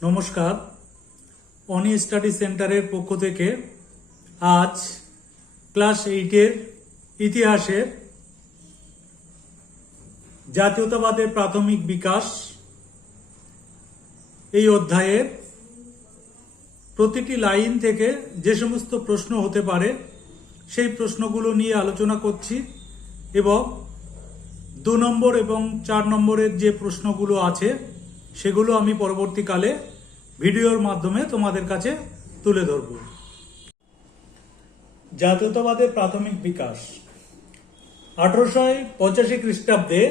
নমস্কার, অনি স্টাডি সেন্টারের পক্ষ থেকে আজ ক্লাস 8-এর ইতিহাসের জাতীয়তাবাদের প্রাথমিক বিকাশ এই অধ্যায়ের প্রতিটি লাইন থেকে যে সমস্ত প্রশ্ন হতে পারে সেই প্রশ্নগুলো নিয়ে আলোচনা করছি এবং 2 নম্বর এবং 4 নম্বরের যে প্রশ্নগুলো আছে সেগুলো আমি পরবর্তীকালে ভিডিওর মাধ্যমে তোমাদের কাছে তুলে ধরব। জাতীয়তাবাদের প্রাথমিক বিকাশ 1885 খ্রিস্টাব্দে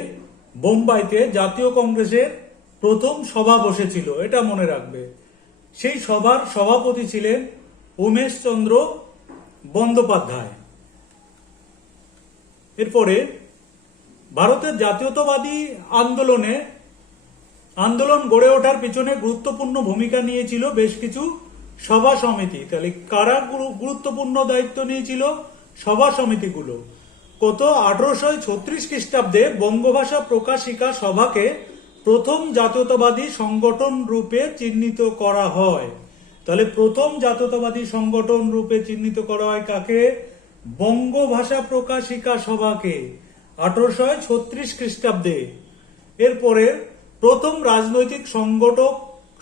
বোম্বাইতে জাতীয় কংগ্রেসের প্রথম সভা বসেছিল, এটা মনে রাখবে। সেই সভার সভাপতি ছিলেন উমেশচন্দ্র বন্দ্যোপাধ্যায়। এরপরে ভারতের জাতীয়তাবাদী আন্দোলন গড়ে ওঠার পিছনে গুরুত্বপূর্ণ ভূমিকা নিয়েছিল বেশ কিছু সভা সমিতি। তাহলে কারা গুরুত্বপূর্ণ দায়িত্ব নিয়েছিল? সভা সমিতিগুলো। কত 1836 খ্রিস্টাব্দে বঙ্গভাষা প্রকাশিকা সভাকে প্রথম জাতীয়তাবাদী সংগঠন রূপে চিহ্নিত করা হয়। তাহলে প্রথম জাতীয়তাবাদী সংগঠন রূপে চিহ্নিত করা হয় কাকে? বঙ্গভাষা প্রকাশিকা সভাকে 1836 খ্রিস্টাব্দে। এরপরে প্রথম রাজনৈতিক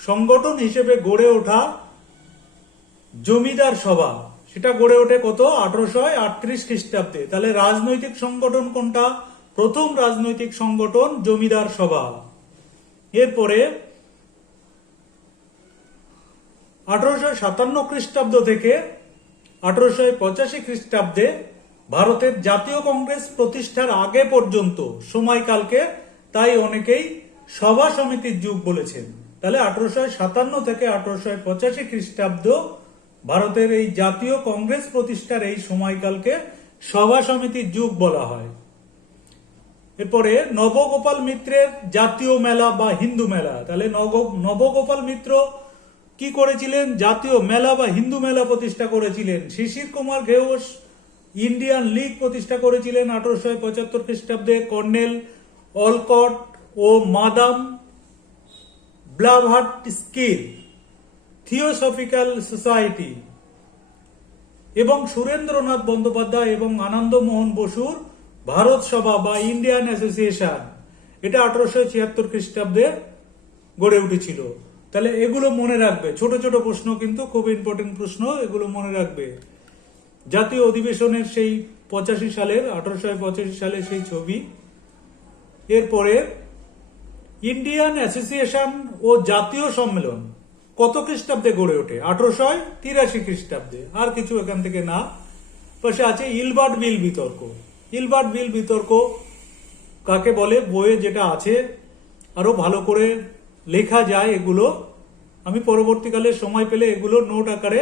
সংগঠন হিসেবে গড়ে ওঠা জমিদার সভা, সেটা গড়ে ওঠে কত? 1838 খ্রিস্টাব্দে। তাহলে রাজনৈতিক সংগঠন কোনটা? প্রথম রাজনৈতিক সংগঠন জমিদার সভা। এরপরে 1857 খ্রিস্টাব্দ থেকে 1885 খ্রিস্টাব্দে ভারতের জাতীয় কংগ্রেস প্রতিষ্ঠার আগে পর্যন্ত সময়কালকে তাই অনেকেই সভা সমিতির যুগ বলেছেন। তাহলে 1857 থেকে 1885 খ্রিস্টাব্দ ভারতের এই জাতীয় কংগ্রেস প্রতিষ্ঠার এই সময়কালকে সভা সমিতির যুগ বলা হয়। এরপরে নবগোপাল মিত্রের জাতীয় মেলা বা হিন্দু মেলা। তাহলে নবগোপাল মিত্র কি করেছিলেন? জাতীয় মেলা বা হিন্দু মেলা প্রতিষ্ঠা করেছিলেন। শিশির কুমার ঘোষ ইন্ডিয়ান লীগ প্রতিষ্ঠা করেছিলেন 1875 খ্রিস্টাব্দে। কর্নেল অলকট ও মাদাম ব্লাভাটস্কির থিওসফিক্যাল সোসাইটি এবং সুরেন্দ্রনাথ বন্দ্যোপাধ্যায় এবং আনন্দমোহন বসুর ভারত সভা বা ইন্ডিয়ান অ্যাসোসিয়েশন, এটা 1876 খ্রিস্টাব্দে গড়ে উঠেছিল। তাহলে এগুলো মনে রাখবে, ছোট ছোট প্রশ্ন কিন্তু খুব ইম্পর্টেন্ট প্রশ্ন, এগুলো মনে রাখবে। জাতীয় অধিবেশনের সেই 1885 সালের সেই ছবি। এরপরে ইন্ডিয়ান অ্যাসোসিয়েশন ও জাতীয় সম্মেলন কত খ্রিস্টাব্দে গড়ে ওঠে? 1883 খ্রিস্টাব্দে। আর কিছু এখান থেকে না। পাশে আছে ইলবার্ট বিল বিতর্ক। ইলবার্ট বিল বিতর্ক কাকে বলে? বইয়ে যেটা আছে, আরো ভালো করে লেখা যায় এগুলো। আমি পরবর্তীকালে সময় পেলে এগুলো নোট আকারে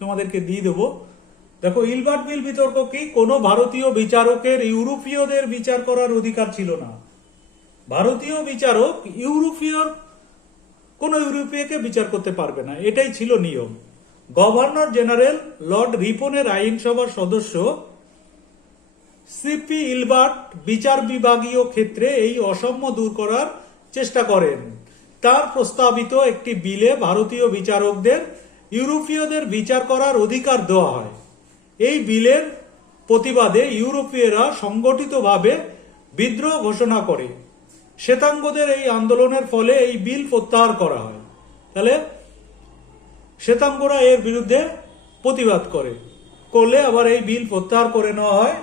তোমাদেরকে দিয়ে দেবো। দেখো, ইলবার্ট বিল বিতর্ক কি? কোনো ভারতীয় বিচারকের ইউরোপীয়দের বিচার করার অধিকার ছিল না। ভারতীয় বিচারক কোন ইউরোপীয়কে বিচার করতে পারবে না, এটাই ছিল নিয়ম। গভর্নর জেনারেল লর্ড রিপনের আইনসভার সদস্য সিপি ইলবার্ট বিচার বিভাগীয় ক্ষেত্রে এই অসাম্য দূর করার চেষ্টা করেন। তার প্রস্তাবিত একটি বিলে ভারতীয় বিচারকদের ইউরোপীয়দের বিচার করার অধিকার দেওয়া হয়। এই বিলের প্রতিবাদে ইউরোপীয়রা সংগঠিতভাবে বিদ্রোহ ঘোষণা করে। শ্বেতাঙ্গদের এই আন্দোলনের ফলে এই বিল প্রত্যাহার করা হয়। তাহলে শ্বেতাঙ্গরা এর বিরুদ্ধে প্রতিবাদ করলে আবার এই বিল প্রত্যাহার করে নেওয়া হয়।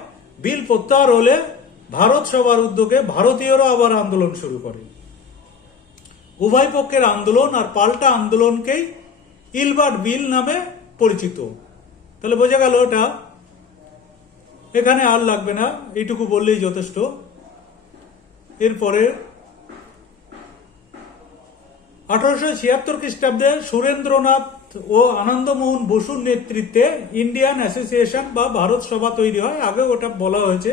বিল প্রত্যাহার হলে ভারত সভার উদ্যোগে ভারতীয়রা আবার আন্দোলন শুরু করে। উভয় পক্ষের আন্দোলন আর পাল্টা আন্দোলনকেই ইলবার্ট বিল নামে পরিচিত। তাহলে বোঝা গেল এটা, এখানে আর লাগবে না, এইটুকু বললেই যথেষ্ট। এরপরে 1876 খ্রিস্টাব্দে সুরেন্দ্রনাথ ও আনন্দমোহন বসুর নেতৃত্বে ইন্ডিয়ান অ্যাসোসিয়েশন বা ভারত সভা তৈরি হয়। আগে ওটা বলা হয়েছে।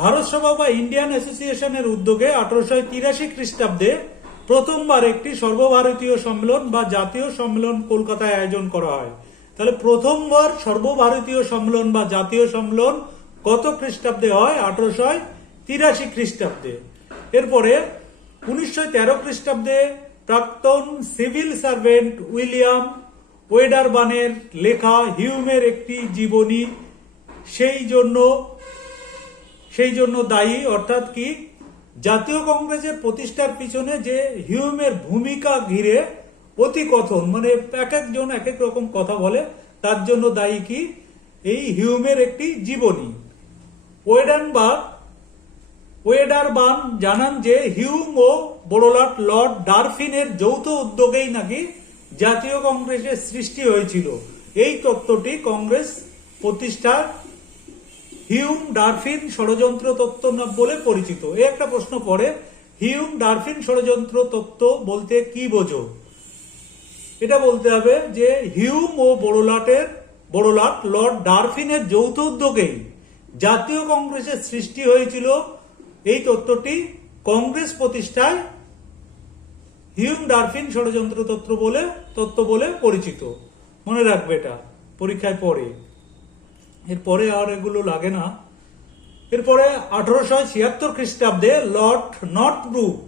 ভারত সভা বা ইন্ডিয়ান অ্যাসোসিয়েশনের উদ্যোগে 1883 খ্রিস্টাব্দে প্রথমবার একটি সর্বভারতীয় সম্মেলন বা জাতীয় সম্মেলন কলকাতায় আয়োজন করা হয়। তাহলে প্রথমবার সর্বভারতীয় সম্মেলন বা জাতীয় সম্মেলন কত খ্রিস্টাব্দে হয়? 1883 খ্রিস্টাব্দে। এরপরে 1913 খ্রিস্টাব্দে প্রাক্তন সিভিল সার্ভেন্ট উইলিয়াম ওয়েডারবানের লেখা হিউমের একটি জীবনী সেই জন্য দায়ী। অর্থাৎ কি, জাতীয় কংগ্রেসের প্রতিষ্ঠার পিছনে যে হিউমের ভূমিকা ঘিরে অতিকথন, মানে এক একজন এক এক রকম কথা বলে, তার জন্য দায়ী কি, এই হিউমের একটি জীবনী। ওয়েডারবান জানান যে হিউম ও বড়লাট লর্ড ডারফিনের যৌথ উদ্যোগেই নাকি জাতীয় কংগ্রেসের সৃষ্টি হয়েছিল। এই তত্ত্বটি কংগ্রেস প্রতিষ্ঠার হিউম ডারফিন ষড়যন্ত্র তত্ত্ব বলে পরিচিত। এই একটা প্রশ্ন পড়ে, হিউম ডারফিন ষড়যন্ত্র তত্ত্ব বলতে কি বোঝো? এটা বলতে হবে যে হিউম ও বড়লাট লর্ড ডারফিনের যৌথ উদ্যোগেই জাতীয় কংগ্রেসের সৃষ্টি হয়েছিল। এই কংগ্রেস প্রতিষ্ঠায় হিউম ডারফিন ষড়যন্ত্র তত্ত্ব বলে পরিচিত। মনে রাখবে, এটা পরীক্ষায় পড়ে। এরপরে আর এগুলো লাগে না। এরপরে 1876 খ্রিস্টাব্দে লর্ড নর্থব্রুক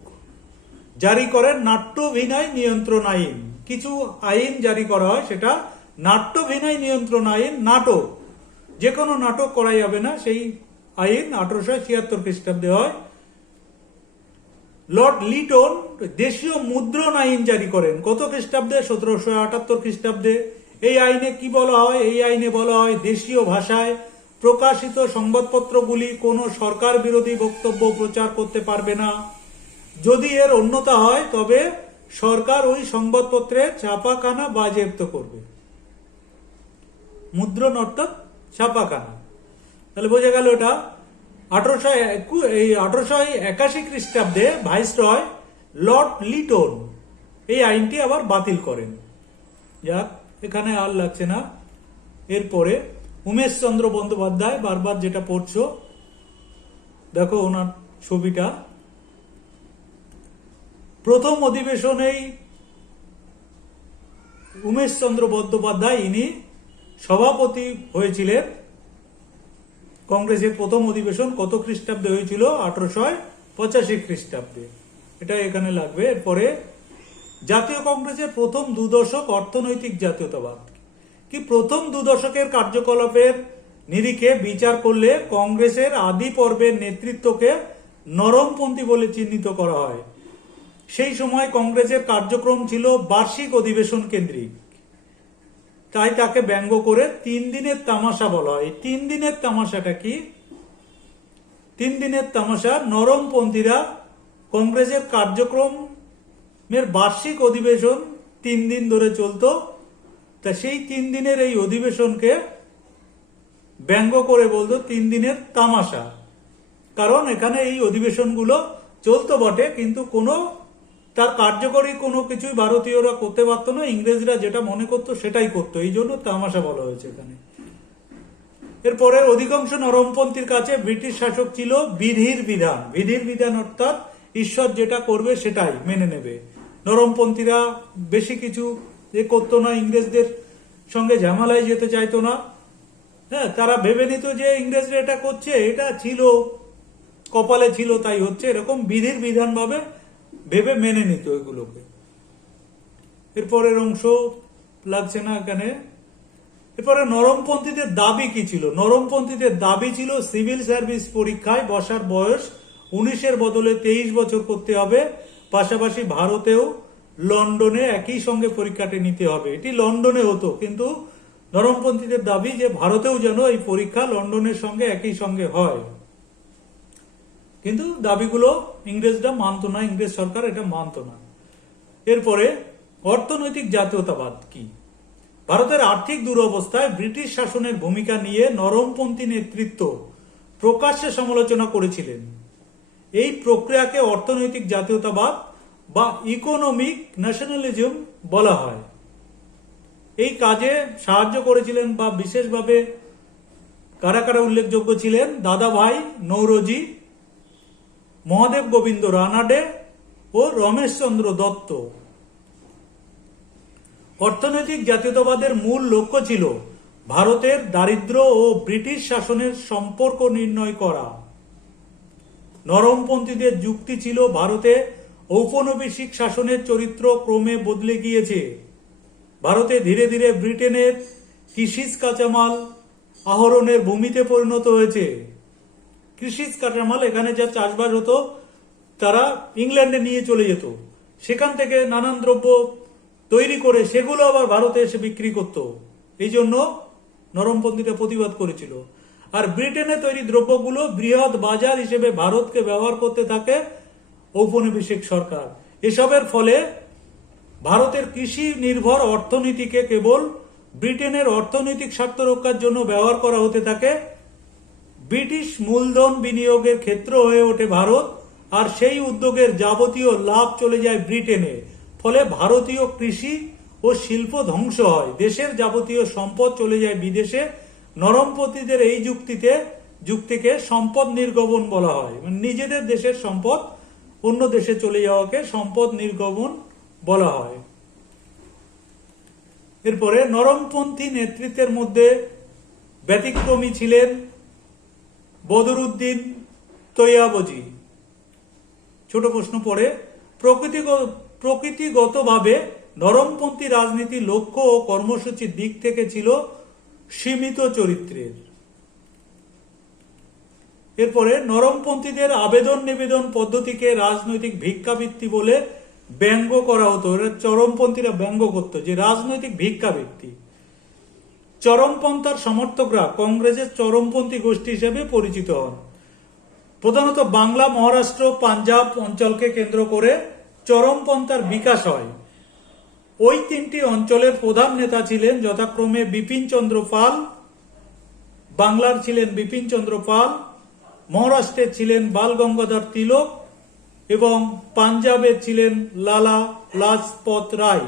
জারি করেন নাট্যভিনয় নিয়ন্ত্রণ আইন। কিছু আইন জারি করা হয়, সেটা নাট্যভিনয় নিয়ন্ত্রণ আইন। নাটক, যে কোনো নাটক করা যাবে না, সেই আইন 1876 খ্রিস্টাব্দে হয়। লর্ড লিটন দেশীয় মুদ্রণ আইন জারি করেন কত খ্রিস্টাব্দে? 1778 খ্রিস্টাব্দে। এই আইনে কি বলা হয়? এই আইনে বলা হয় দেশীয় ভাষায় প্রকাশিত সংবাদপত্রগুলি কোনো সরকার বিরোধী বক্তব্য প্রচার করতে পারবে না। যদি এর অন্যতা হয় তবে সরকার ওই সংবাদপত্রের ছাপাখানা বাজেয়াপ্ত করবে। মুদ্রণ অর্থাৎ ছাপাখানা। তাহলে বোঝা গেল এটা। 1881 খ্রিস্টাব্দে ভাইসরয় লর্ড লিটন এই আইনটি আবার বাতিল করেন। যাক, এখানে আর লাগছে না। এরপরে উমেশ চন্দ্র বন্দ্যোপাধ্যায়, বারবার যেটা পড়ছো, দেখো ওনার ছবিটা। প্রথম অধিবেশনেই উমেশ চন্দ্র বন্দ্যোপাধ্যায় ইনি সভাপতি হয়েছিলেন। কংগ্রেসের প্রথম অধিবেশন কত খ্রিস্টাব্দে হয়েছিল? 1885 খ্রিস্টাব্দে। এটা এখানে লাগবে। এরপরে জাতীয় কংগ্রেসের প্রথম 2 দশক অর্থনৈতিক জাতীয়তাবাদ কি? প্রথম 2 দশকের কার্যকলাপের নিরিখে বিচার করলে কংগ্রেসের আদি পর্বের নেতৃত্বকে নরমপন্থী বলে চিহ্নিত করা হয়। সেই সময় কংগ্রেসের কার্যক্রম ছিল বার্ষিক অধিবেশন কেন্দ্রিক, তাই তাকে ব্যঙ্গ করে 3 দিনের তামাশা বলা হয়। 3 দিনের তামাশাটা কি? 3 দিনের তামাশা, নরমপন্থীরা কংগ্রেসের কার্যক্রমের বার্ষিক অধিবেশন 3 দিন ধরে চলতো, তা সেই 3 দিনের এই অধিবেশনকে ব্যঙ্গ করে বলতো 3 দিনের তামাশা। কারণ এখানে এই অধিবেশনগুলো চলতো বটে, কিন্তু কোনো তার কার্যকরী কোনো কিছুই ভারতীয়রা করতে পারতো না, ইংরেজরা যেটা মনে করতো সেটাই করতো, এই জন্য তামাশা বলা হয়েছে এখানে। এরপরে অধিকাংশ নরমপন্থীর কাছে ব্রিটিশ শাসক ছিল বিধির বিধান। বিধির বিধান অর্থাৎ ঈশ্বর যেটা করবে সেটাই মেনে নেবে। নরমপন্থীরা বেশি কিছু করতো না, ইংরেজদের সঙ্গে ঝামেলায় যেতে চাইতো না। হ্যাঁ, তারা ভেবে নিত যে ইংরেজরা এটা করছে, এটা ছিল কপালে ছিল তাই হচ্ছে, এরকম বিধির বিধান ভাবে ভেবে মেনে নিত এগুলোকে। এরপরের অংশ লাগছে না এখানে। এরপরে নরমপন্থীদের দাবি কি ছিল? নরমপন্থীদের দাবি ছিল সিভিল সার্ভিস পরীক্ষায় বসার বয়স 19-এর বদলে 23 বছর করতে হবে, পাশাপাশি ভারতেও লন্ডনে একই সঙ্গে পরীক্ষাটি নিতে হবে। এটি লন্ডনে হতো, কিন্তু নরমপন্থীদের দাবি যে ভারতেও যেন এই পরীক্ষা লন্ডনের সঙ্গে একই সঙ্গে হয়। কিন্তু দাবিগুলো ইংরেজরা মানত না, ইংরেজ সরকার এটা মানত না। এরপরে অর্থনৈতিক জাতীয়তাবাদ কি? ভারতের আর্থিক দুরবস্থায় ব্রিটিশ শাসনের ভূমিকা নিয়ে নরমপন্থী নেতৃত্ব প্রকাশ্যে সমালোচনা করেছিলেন। এই প্রক্রিয়াকে অর্থনৈতিক জাতীয়তাবাদ বা ইকোনমিক ন্যাশনালিজম বলা হয়। এই কাজে সাহায্য করেছিলেন বা বিশেষভাবে কারা কারা উল্লেখযোগ্য ছিলেন? দাদাভাই নৌরোজি, মহাদেব গোবিন্দ রানাডে ও রমেশচন্দ্র দত্ত। অর্থনৈতিক জাতীয়তাবাদের মূল লক্ষ্য ছিল ভারতের দারিদ্র ও ব্রিটিশ শাসনের সম্পর্ক নির্ণয় করা। নরমপন্থীদের যুক্তি ছিল ভারতে ঔপনিবেশিক শাসনের চরিত্র ক্রমে বদলে গিয়েছে। ভারতে ধীরে ধীরে ব্রিটেনের কৃষিজ কাঁচামাল আহরণের ভূমিতে পরিণত হয়েছে। কৃষিজ কাঁচামাল, এখানে যা চাষবাস হতো তারা ইংল্যান্ডে নিয়ে চলে যেত, সেখান থেকে নানান দ্রব্য তৈরি করে সেগুলো আবার ভারতে এসে বিক্রি করত। এই জন্য নরমপন্থীরা প্রতিবাদ করেছিল। আর ব্রিটেনে তৈরি দ্রব্যগুলো বৃহৎ বাজার হিসেবে ভারতকে ব্যবহার করতে থাকে ঔপনিবেশিক সরকার। এসবের ফলে ভারতের কৃষি নির্ভর অর্থনীতিকে কেবল ব্রিটেনের অর্থনৈতিক স্বার্থ রক্ষার জন্য ব্যবহার করা হতে থাকে। ব্রিটিশ মূলধন বিনিয়োগের ক্ষেত্র হয়ে ওঠে ভারত, আর সেই উদ্যোগের যাবতীয় লাভ চলে যায় ব্রিটেনে। ফলে ভারতীয় কৃষি ও শিল্প ধ্বংস হয়, দেশের যাবতীয় সম্পদ চলে যায় বিদেশে। নরমপন্থীদের এই যুক্তিকে সম্পদ নির্গমন বলা হয়, মানে নিজেদের দেশের সম্পদ অন্য দেশে চলে যাওয়াকে সম্পদ নির্গমন বলা হয়। এরপরে নরমপন্থী নেতৃত্বের মধ্যে ব্যতিক্রমী ছিলেন বদরুদ্দিন তৈয়াবজি। ছোট প্রশ্ন পড়ে, প্রকৃতিগতভাবে নরমপন্থী রাজনীতি লক্ষ্য ও কর্মসূচির দিক থেকে ছিল সীমিত চরিত্রের। এরপরে নরমপন্থীদের আবেদন নিবেদন পদ্ধতিকে রাজনৈতিক ভিক্ষাবৃত্তি বলে ব্যঙ্গ করা হতো। এরা চরমপন্থীরা ব্যঙ্গ করত যে রাজনৈতিক ভিক্ষাবৃত্তি। চরমপন্থার সমর্থকরা কংগ্রেসের চরমপন্থী গোষ্ঠী হিসেবে পরিচিত হন। প্রধানত বাংলা, মহারাষ্ট্র, পাঞ্জাব অঞ্চলকে কেন্দ্র করে চরমপন্থার বিকাশ হয়। ওই তিনটি অঞ্চলের প্রধান নেতা ছিলেন যথাক্রমে বিপিন চন্দ্র পাল, বাংলার ছিলেন বিপিন চন্দ্র পাল, মহারাষ্ট্রের ছিলেন বাল গঙ্গাধর তিলক এবং পাঞ্জাবের ছিলেন লালা লাজপত রায়।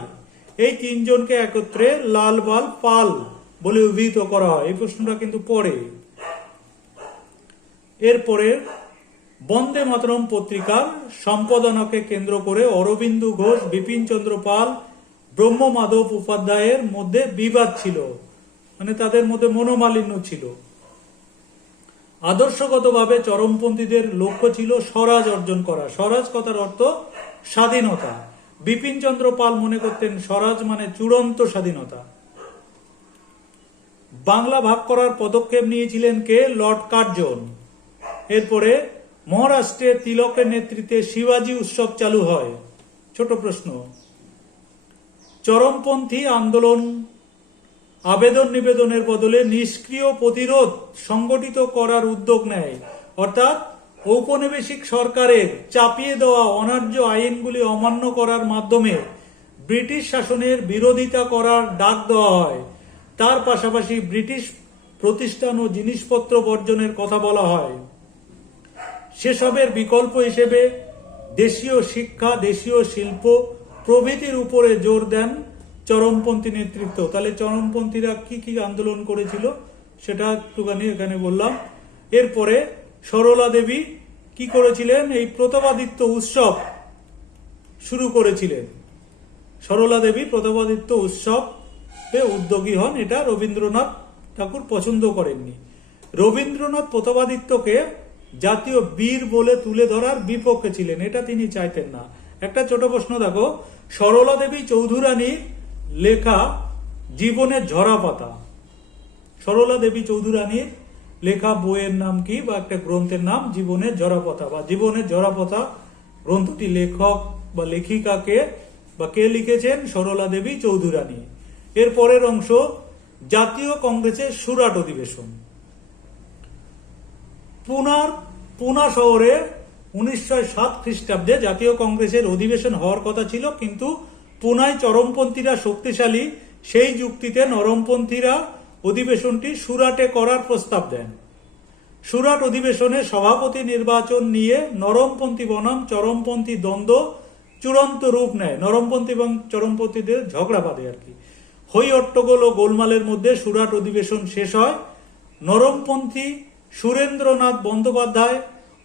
এই তিনজনকে একত্রে লাল বাল পাল বলে অভিহিত করা হয়। এই প্রশ্নটা কিন্তু পড়ে। এরপরে বন্দে মাতরম পত্রিকার সম্পাদনাকে কেন্দ্র করে অরবিন্দ ঘোষ, বিপিন চন্দ্র পাল, ব্রহ্ম মাধব উপাধ্যায়ের মধ্যে বিবাদ ছিল, মানে তাদের মধ্যে মনোমালিন্য ছিল। আদর্শগতভাবে চরমপন্থীদের লক্ষ্য ছিল স্বরাজ অর্জন করা। স্বরাজ কথার অর্থ স্বাধীনতা। বিপিন চন্দ্র পাল মনে করতেন স্বরাজ মানে চূড়ান্ত স্বাধীনতা। বাংলা ভাগ করার পদক্ষেপ নিয়েছিলেন কে? Lord Curzon. এরপরে মহারাষ্ট্রে তিলকের নেতৃত্বে শিবাজি উৎসব চালু হয়। ছোট প্রশ্ন, চরমপন্থী আন্দোলন আবেদন নিবেদনের বদলে নিষ্ক্রিয় প্রতিরোধ সংগঠিত করার উদ্যোগ নেয়, অর্থাৎ ঔপনিবেশিক সরকারের চাপিয়ে দেওয়া অন্যায্য আইনগুলি অমান্য করার মাধ্যমে ব্রিটিশ শাসনের বিরোধিতা করার ডাক দেওয়া হয়। তার পাশাপাশি ব্রিটিশ প্রতিষ্ঠান ও জিনিসপত্র বর্জনের কথা বলা হয়। সেসবের বিকল্প হিসেবে দেশীয় শিক্ষা, দেশীয় শিল্প প্রভৃতির উপরে জোর দেন চরমপন্থী নেতৃত্ব। তাহলে চরমপন্থীরা কি কি আন্দোলন করেছিল সেটা একটুখানি এখানে বললাম। এরপরে সরলা দেবী কি করেছিলেন? এই প্রতাপাদিত্য উৎসব শুরু করেছিলেন। সরলা দেবী প্রতাপাদিত্য উৎসবে উদ্যোগী হন। এটা রবীন্দ্রনাথ ঠাকুর পছন্দ করেননি। রবীন্দ্রনাথ প্রতাপাদিত্যকে জাতীয় বীর বলে তুলে ধরার বিপক্ষে ছিলেন, এটা তিনি চাইতেন না। একটা ছোট প্রশ্ন দেখো, সরলা দেবী চৌধুরানীর লেখা জীবনের ঝরাপাতা, সরলা দেবী চৌধুরানীর লেখা বইয়ের নাম কি বা একটা গ্রন্থের নাম জীবনের ঝরাপাতা বা জীবনের ঝরাপাতা গ্রন্থটি লেখক বা লেখিকাকে বা কে লিখেছেন? সরলা দেবী চৌধুরানী। এর পরের অংশ জাতীয় কংগ্রেসের সুরাট অধিবেশন। পুনা শহরে 1907 খ্রিস্টাব্দে জাতীয় কংগ্রেসের অধিবেশন হওয়ার কথা ছিল, কিন্তু পুনায় চরমপন্থীরা শক্তিশালী। সেই যুক্তিতে নরমপন্থীরা অধিবেশনটি সুরাটে করার প্রস্তাব দেন। সুরাট অধিবেশনে সভাপতি নির্বাচন নিয়ে নরমপন্থী বনাম চরমপন্থী দ্বন্দ্ব চূড়ান্ত রূপ নেয়। নরমপন্থী এবং চরমপন্থীদের ঝগড়া বাঁধে আর কি। হই হট্টগোল ও গোলমালের মধ্যে সুরাট অধিবেশন শেষ হয়। নরমপন্থী সুরেন্দ্রনাথ বন্দ্যোপাধ্যায়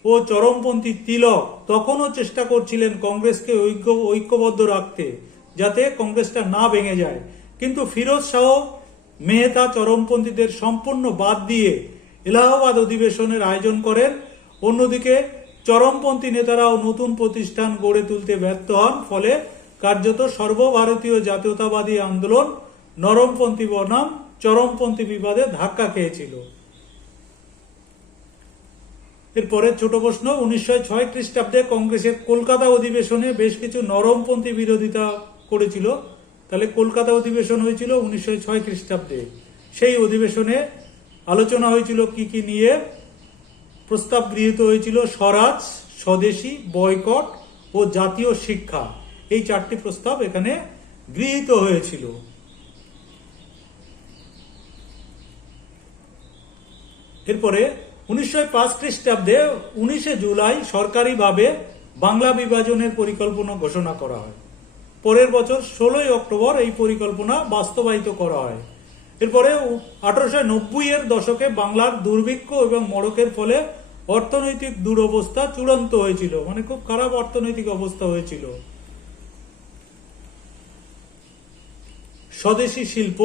ও চরমপন্থী তিলক তখনও চেষ্টা করছিলেন কংগ্রেসকে ঐক্যবদ্ধ রাখতে, যাতে কংগ্রেসটা না ভেঙে যায়। কিন্তু ফিরোজ শাহ মেহতা চরমপন্থীদের সম্পূর্ণ বাদ দিয়ে এলাহাবাদ অধিবেশনের আয়োজন করেন। অন্যদিকে চরমপন্থী নেতারাও নতুন প্রতিষ্ঠান গড়ে তুলতে ব্যর্থ হন, ফলে কার্যত সর্বভারতীয় জাতীয়তাবাদী আন্দোলন নরমপন্থী বনাম চরমপন্থী বিবাদে ধাক্কা খেয়েছিল। এরপরে ছোট প্রশ্ন, 1906 খ্রিস্টাব্দে কংগ্রেসের কলকাতা অধিবেশনে বেশ কিছু নরমপন্থী বিরোধিতা করেছিল। তাহলে কলকাতা অধিবেশন হয়েছিল 1906 খ্রিস্টাব্দে। সেই অধিবেশনে আলোচনা হয়েছিল কি কি নিয়ে? প্রস্তাব গৃহীত হয়েছিল স্বরাজ, স্বদেশী, বয়কট ও জাতীয় শিক্ষা। এই চারটি প্রস্তাব এখানে গৃহীত হয়েছিল। এরপরে 1905 খ্রিস্টাব্দে 19 জুলাই সরকারিভাবে বাংলা বিভাজনের পরিকল্পনা ঘোষণা করা হয়। পরের বছর 16 অক্টোবর এই পরিকল্পনা বাস্তবায়িত করা হয়। এরপরে 1890 এর দশকে বাংলার দুর্ভিক্ষ এবং মড়কের ফলে অর্থনৈতিক দুরবস্থা চূড়ান্ত হয়েছিল, মানে খুব খারাপ অর্থনৈতিক অবস্থা হয়েছিল। স্বদেশী শিল্প,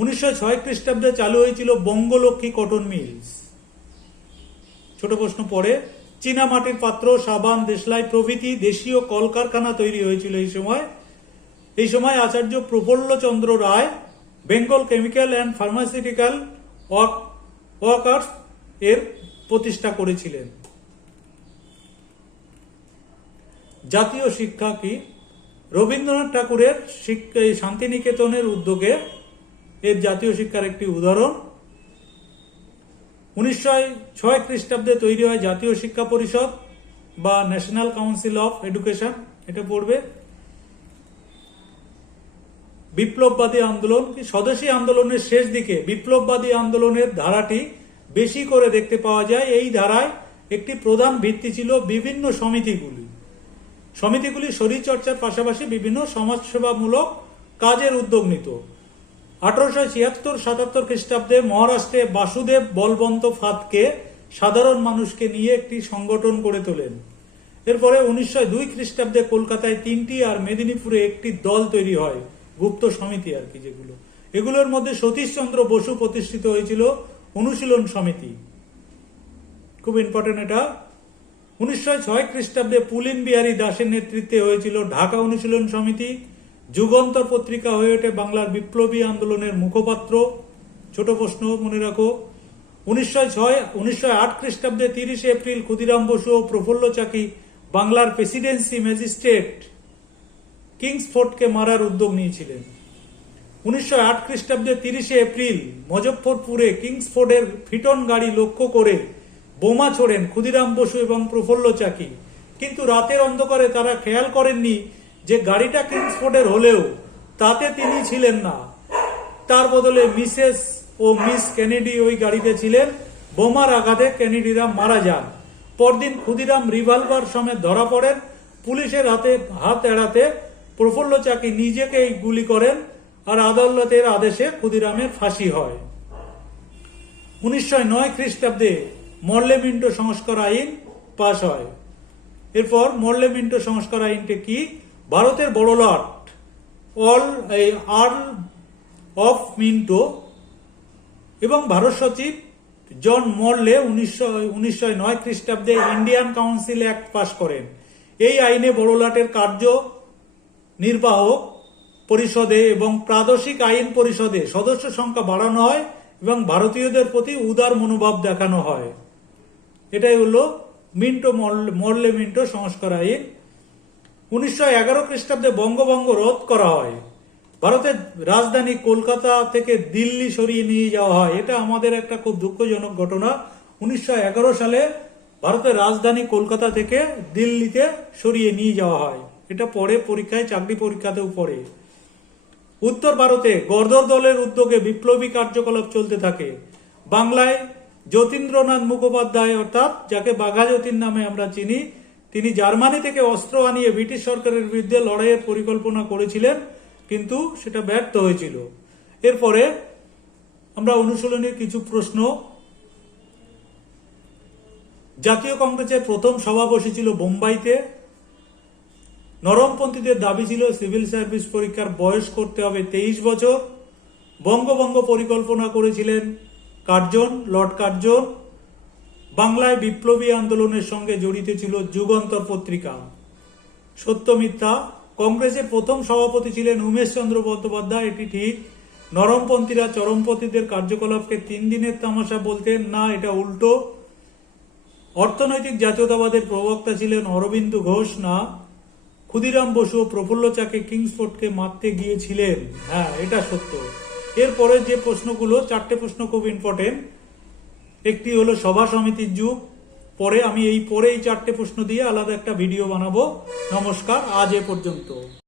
1906 খ্রিস্টাব্দে চালু হয়েছিল বঙ্গলক্ষ্মী কটন মিলস। ছোট প্রশ্ন পড়ে, চীনা মাটির পাত্র, সাবান, দেশলাই প্রভৃতি দেশীয় কলকারখানা তৈরি হয়েছিল এই সময় Acharya Prafullachandra Ray Bengal chemical and pharmaceutical workers এর প্রতিষ্ঠা করেছিলেন। জাতীয় শিক্ষা কি? রবীন্দ্রনাথ ঠাকুরের শান্তিনিকেতনের উদ্যোগে এর জাতীয় শিক্ষার একটি উদাহরণ। 1906 খ্রিস্টাব্দে তৈরি হয় জাতীয় শিক্ষা পরিষদ বা ন্যাশনাল কাউন্সিল অফ এডুকেশন, এটা পড়বে। বিপ্লববাদী আন্দোলন কি? স্বদেশী আন্দোলনের শেষ দিকে বিপ্লববাদী আন্দোলনের ধারাটি বেশি করে দেখতে পাওয়া যায়। এই ধারায় একটি প্রধান ভিত্তি ছিল বিভিন্ন সমিতিগুলি শরীরচর্চার পাশাপাশি বিভিন্ন সমাজসেবামূলক কাজের উদ্যোগ নিত। 1876-77 খ্রিস্টাব্দে মহারাষ্ট্রে বাসুদেব বলবন্ত ফাতকে সাধারণ মানুষকে নিয়ে একটি সংগঠন গড়ে তোলেন। এরপরে 1902 খ্রিস্টাব্দে কলকাতায় 3টি আর মেদিনীপুরে একটি দল তৈরি হয়, গুপ্ত সমিতি আর কি যেগুলো। এগুলোর মধ্যে সতীশচন্দ্র বসু প্রতিষ্ঠিত হয়েছিল অনুশীলন সমিতি, খুব ইম্পর্টেন্ট এটা। 1906 খ্রিস্টাব্দে পুলিন বিহারী দাসের নেতৃত্বে হয়েছিল ঢাকা অনুশীলন সমিতি। যুগান্তর পত্রিকা হয়ে ওঠে বাংলার বিপ্লবী আন্দোলনের মুখপাত্র। ছোট প্রশ্ন মনে রাখো, 1908 খ্রিস্টাব্দে 30 এপ্রিল ক্ষুদিরাম বসু ও প্রফুল্ল চাকি বাংলার প্রেসিডেন্সি ম্যাজিস্ট্রেট কিংসফোর্ডকে মারার উদ্যোগ নিয়েছিলেন। 1908 খ্রিস্টাব্দে 30 এপ্রিল মুজফ্ফরপুরে কিংসফোর্ডের ফিটন গাড়ি লক্ষ্য করে বোমা ছোড়েন ক্ষুদিরাম বসু এবং প্রফুল্ল চাকি। কিন্তু রাতের অন্ধকারে তারা খেয়াল করেননি যে গাড়িটা কিংসফোর্ডের হলেও তাতে তিনি ছিলেন না, তার বদলে মিসেস ও মিস কেনেডি ওই গাড়িতে ছিলেন। বোমার আঘাতে কেনেডিরা মারা যান। পরদিন ক্ষুদিরাম রিভলভার সমেত ধরা পড়েন। পুলিশের হাত এড়াতে প্রফুল্ল চাকি নিজেকেই গুলি করেন আর আদালতের আদেশে ক্ষুদিরামের ফাঁসি হয়। 1909 খ্রিস্টাব্দে মরলে মিন্টো সংস্কার আইন পাশ হয়। এরপর মরলে মিন্টো সংস্কার আইনটি কি? ভারতের বড়লাট আর্ল অফ মিন্টো এবং ভারত সচিব জন মরলে 1909 খ্রিস্টাব্দে ইন্ডিয়ান কাউন্সিল অ্যাক্ট পাশ করেন। এই আইনে বড়লাটের কার্য নির্বাহক পরিষদে এবং প্রাদেশিক আইন পরিষদে সদস্য সংখ্যা বাড়ানো হয় এবং ভারতীয়দের প্রতি উদার মনোভাব দেখানো হয়। এটাই হলো মরলে মিন্টো সংস্কার আইন। 1911 খ্রিস্টাব্দে বঙ্গভঙ্গ রোধ করা হয়। ভারতের রাজধানী কলকাতা থেকে দিল্লি সরিয়ে নিয়ে যাওয়া হয়। এটা আমাদের একটা খুব দুঃখজনক ঘটনা। 1911 সালে ভারতের রাজধানী কলকাতা থেকে দিল্লিতে সরিয়ে নিয়ে যাওয়া হয়। এটা পরে পরীক্ষায়, চাকরি পরীক্ষাতেও পড়ে। উত্তর ভারতে গর্দর দলের উদ্যোগে বিপ্লবী কার্যকলাপ চলতে থাকে। বাংলায় যতীন্দ্রনাথ মুখোপাধ্যায়, অর্থাৎ যাকে বাঘা যতীন নামে আমরা চিনি, তিনি জার্মানি থেকে অস্ত্র আনিয়ে ব্রিটিশ সরকারের বিরুদ্ধে লড়াইয়ের পরিকল্পনা করেছিলেন, কিন্তু সেটা ব্যর্থ হয়েছিল। এরপরে আমরা অনুশীলনের কিছু প্রশ্ন। জাতীয় কংগ্রেসের প্রথম সভা বসেছিল বোম্বাইতে। নরমপন্থীদের দাবি ছিল সিভিল সার্ভিস পরীক্ষার বয়স করতে হবে 23 বছর। বঙ্গভঙ্গ পরিকল্পনা করেছিলেন লর্ড কার্জন। বাংলায় বিপ্লবী আন্দোলনের সঙ্গে জড়িত ছিল যুগান্তর পত্রিকা। সত্য মিথ্যা, কংগ্রেসের প্রথম সভাপতি ছিলেন উমেশ চন্দ্র বন্দ্যোপাধ্যায়, এটি ঠিক। নরমপন্থীরা চরমপন্থীদের কার্যকলাপকে 3 দিনের তামাশা বলতেন না, এটা উল্টো। অর্থনৈতিক জাতীয়তাবাদের প্রবক্তা ছিলেন অরবিন্দ ঘোষ, না। ক্ষুদিরাম বসু ও প্রফুল্ল চাকি কিংসফোর্ডকে মারতে গিয়েছিলেন, হ্যাঁ এটা সত্য। এরপরে যে প্রশ্নগুলো, 4টে প্রশ্ন খুব ইম্পর্টেন্ট। একটি হলো সভা সমিতির যুগ, পরে আমি এই 4টে প্রশ্ন দিয়ে আলাদা একটা ভিডিও বানাবো। নমস্কার, আজ এ পর্যন্ত।